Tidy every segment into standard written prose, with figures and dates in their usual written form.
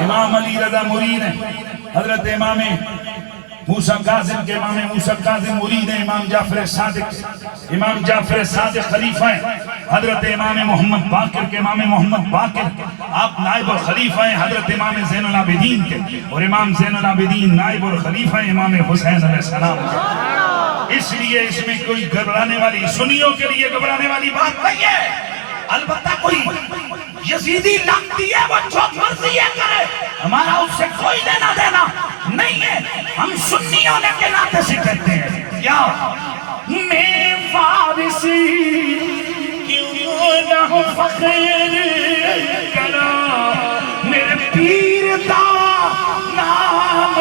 امام علی رضا مرید ہیں، حضرت امام موسیٰ کاظم کے امام موسیٰ کاظم مرید ہیں، امام جعفر صادق خلیفہ ہیں، حضرت امام محمد باقر کے امام محمد باقر آپ نائب الخلیفہ ہیں حضرت امام زین العابدین کے، اور امام زین العابدین نائب الخلیفہ ہیں امام حسین علیہ السلام کے۔ اس لیے اس میں کوئی گھبرانے والی، سنیوں کے لیے گھبرانے والی بات نہیں ہے۔ البتہ کوئی یزیدی لگتی ہے وہ جو مرضی ہے کرے، ہمارا اس سے کوئی لینا دینا نہیں ہے۔ ہم سنیوں نے کے ناطے سے کہتے ہیں کیا میں فارسی کیوں نہ ہو فخر کرا میرے پیر دا نام،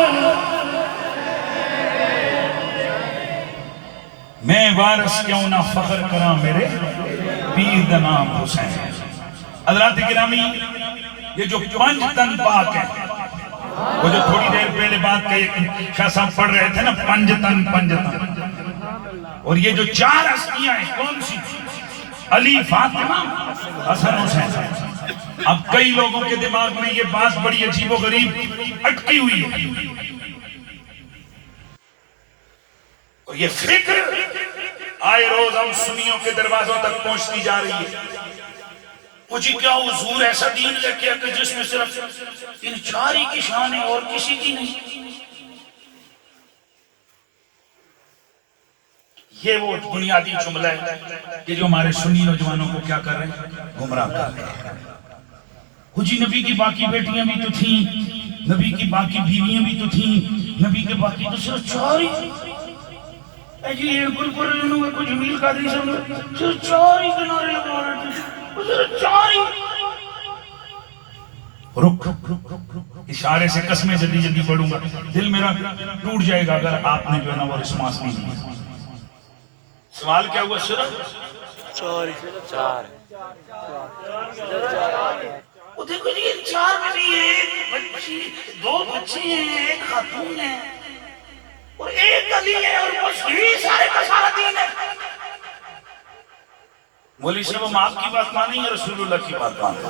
میں وارث کیوں نہ فخر کرا میرے پیر دا نام حسین۔ حضرات گرامی، یہ جو 5 تن پاک ہیں، وہ جو تھوڑی دیر پہلے بات کہی شاہ صاحب پڑھ رہے تھے نا، 5 تن، اور یہ جو 4 ہستیاں ہیں کون سی؟ علی، فاطمہ، حسن، حسین۔ اب کئی لوگوں کے دماغ میں یہ بات بڑی عجیب و غریب اٹکی ہوئی ہے، اور یہ فکر آئے روز ہم سنیوں کے دروازوں تک پہنچتی جا رہی ہے۔ مجھے کیا حضور ایسا دین لے کے کہ جس میں صرف ان 4 ہی کی شان ہے اور کسی کی نہیں؟ یہ وہ بنیادی جملہ ہے کہ جو ہمارے سنی نوجوانوں کو کیا کر رہے ہیں؟ گمراہ کر رہے ہیں۔ جی نبی کی باقی بیٹیاں بھی تو تھیں، نبی کی باقی بیویاں بھی تو تھیں، نبی کے باقی تو صرف 4 ہی۔ اے جی یہ کل قرآنوں میں کچھ جمیل قادری صاحب صرف 4 ہی کنارے لگا رہے تھے، صرف 4 ہی۔ رک اشارے سے قسمیں جلدی جلدی پڑھوں گا، دل میرا ٹوٹ جائے گا اگر آپ نے جو ہے نا وہ رسماس نہیں دی۔ سوال کیا ہوا؟ صرف 4 وہ دیکھو جی 4 میں بھی ایک بچی، 2 بچے ہیں، ایک خاتون ہے اور ایک علی ہے، اور وہ سارے کا سارا دین ہے۔ مولی صاحب ہم آپ کی بات مانیں یا رسول اللہ کی بات مانیں؟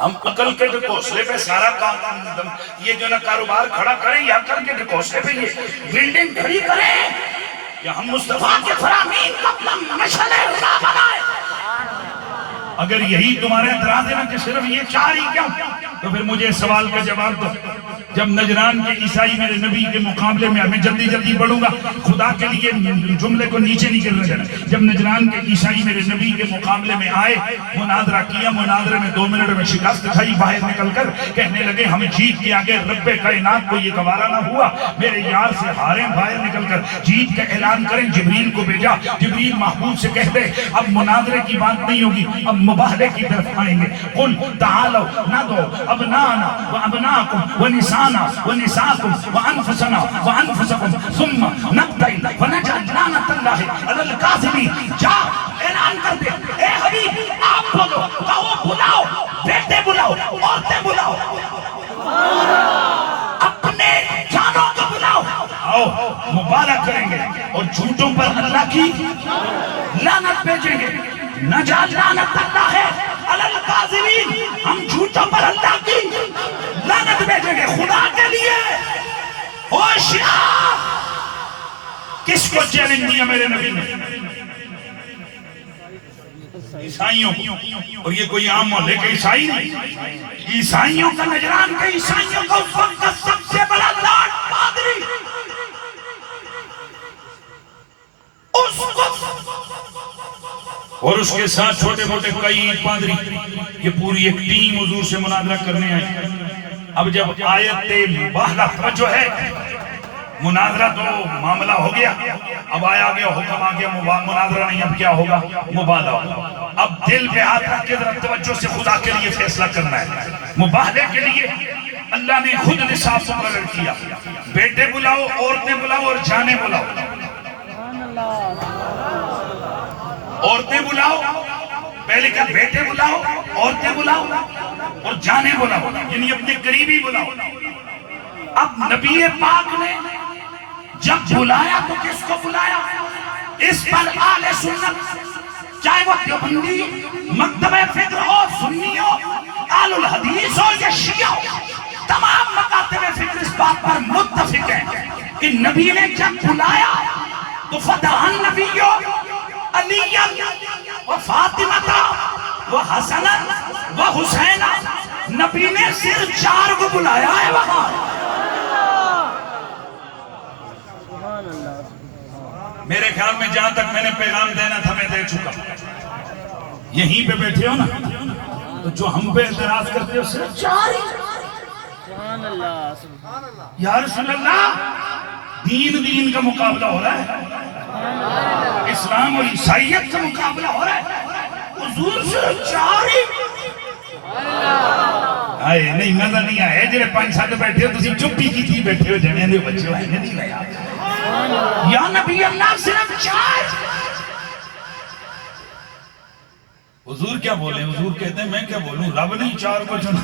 ہم عقل کے ڈھکوسلے پہ سارا کام، یہ جو نا کاروبار کھڑا کریں یا عقل کے ڈھکوسلے پہ یہ بلڈنگ کھڑی کریں، یا ہم مصطفیٰ کے فرامین کا مشعل راہ بنائیں؟ اگر یہی تمہارے اعتراض ہے نا کہ صرف یہ 4 ہی کیوں، تو پھر مجھے سوال کا جواب دو۔ جب نجران کے عیسائی میرے نبی کے مقابلے میں، میں جلدی جلدی پڑھوں گا خدا کے لیے جملے کو نیچے نہیں گرنے دینا، جب نجران کے عیسائی میرے نبی کے مقابلے میں آئے، مناظرہ کیا، مناظرے میں 2 منٹ میں شکست کھائی، باہر نکل کر کہنے لگے ہمیں جیت کے آگے رب کائنات کو یہ گوارا نہ ہوا، میرے یار سے ہاریں، باہر نکل کر جیت کا اعلان کریں۔ جبریل کو بھیجا، جبریل محبوب سے کہتے اب مناظرے کی بات نہیں ہوگی، اب مباہلے کی طرف آئیں گے۔ قل تعالوا ندعو ابنانا وابناکم ونسانا ونساکم وانفسنا وانفسکم ثم نقتل فنجعل لعنت اللہ علی الکاذبین۔ جا اعلان کر دے، اے حبیب آپ بولو، کہو بلاؤ، بیٹے بلاؤ، عورتیں بلاؤ، اپنے جانوں کو بلاؤ، آؤ مبارک کریں گے اور جھوٹوں پر اللہ کی لعنت بھیجیں گے۔ نجعل لعنت اللہ علی الکاذبین، ہم جھوٹوں پر اللہ کی لعنت بھیجیں گے۔ خدا کے لیے ہوشیار، کس کو چیلنج دیا میرے نبی نے؟ عیسائیوں کو، اور یہ کوئی عام محلے کے عیسائی نہیں، عیسائیوں کا، نجران کے عیسائیوں کا اس وقت کا سب سے بڑا لاٹ پادری، اس کو اور اس کے ساتھ چھوٹے موٹے کئی پادری، یہ پوری ایک ٹیم حضور سے مناظرہ کرنے آئی۔ اب جب آیت مباہلہ توجہ ہے، مناظرہ تو معاملہ ہو گیا، اب آیا گیا حکم آ گیا، مناظرہ نہیں، اب کیا ہوگا؟ مباہلہ ہوگا۔ اب دل پہ ہاتھ رکھ کے ذرا توجہ سے خدا کے لیے فیصلہ کرنا ہے۔ مباہلے کے لیے اللہ نے خود نصاب مقرر کیا، بیٹے بلاؤ، عورتیں بلاؤ اور جانیں بلاؤ۔ عورتیں بلاؤ، پہلے کہا بیٹے بلاؤ، عورتیں بلاؤ اور جانیں بلاؤ، یعنی اپنے قریبی بلاؤ۔ اب نبی پاک نے جب بلایا تو کس کو بلایا؟ اس پر آل سنت، چاہے وہ دیوبندی، مکتبہ فکر ہو، سنی ہو، اہل الحدیث ہو یا شیعہ ہو، تمام مکاتب فکر اس بات پر متفق ہیں کہ نبی نے جب بلایا تو فتح النبی علی و فاطمہ و حسن و حسین، نبی نے صرف 4 کو بلایا ہے وہاں. میرے خیال میں جہاں تک میں نے پیغام دینا تھا میں دے چکا. یہیں پہ بیٹھے ہو نا تو جو ہم پہ اعتراض کرتے ہو صرف 4 ہی. یا رسول اللہ، دین کا مقابلہ ہو رہا ہے، اسلام اور عیسائیت کا مقابلہ ہو رہا ہے، حضور صرف 4 ہی. آئے نہیں مزہ نہیں آئے جنہیں 5-7 بیٹھے ہو تسی چپی کی تھی بیٹھے ہو جنہیں دے بچے ہو نہیں لیا. یا نبی اللہ صرف 4. حضور کیا بولے؟ حضور کہتے ہیں میں کیا بولوں، رب نے 4 کو چنا.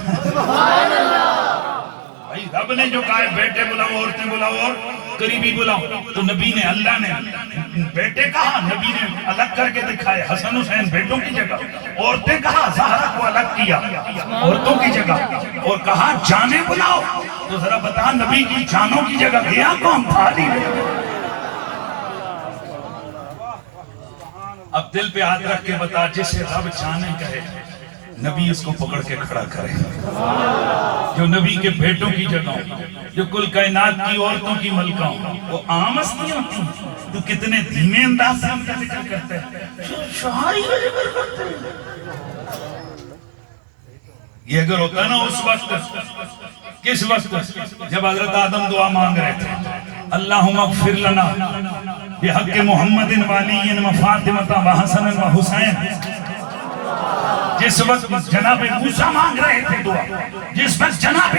بھائی رب نے جو کہا ہے بیٹے بلاؤ، عورتیں بلاؤ اور قریبی بلاؤ، تو نبی نے، اللہ نے بیٹے کہا، نبی نے الگ کر کے دکھائے حسن حسین بیٹوں کی جگہ. عورتیں کہا، زہرا کو الگ کیا عورتوں کی جگہ، اور کہا جانیں بلاؤ. تو ذرا بتا نبی کی جانوں کی جگہ گیا کون تھا؟ اب دل پہ ہاتھ رکھ کے بتا، جسے رب جانیں کہے نبی اس کو پکڑ کے کھڑا کرے. جو نبی کے بیٹوں کی جگہ ہوں، جو کل کائنات کی عورتوں کی ملکہ ہوں، وہ عام ہستیاں ہوتی ہیں. تو کتنے دھیمے انداز سے ان کا ذکر کرتے ہیں، شہاری کا ذکر کرتے ہیں. یہ اگر ہوتا نا اس وقت، کس وقت؟ جب حضرت آدم دعا مانگ رہے تھے، اللہم اغفر لنا بحق محمد وعلی و فاطمہ و حسن و حسین. جس وقت جناب موسیٰ مانگ رہے تھے دعا، جس وقت جناب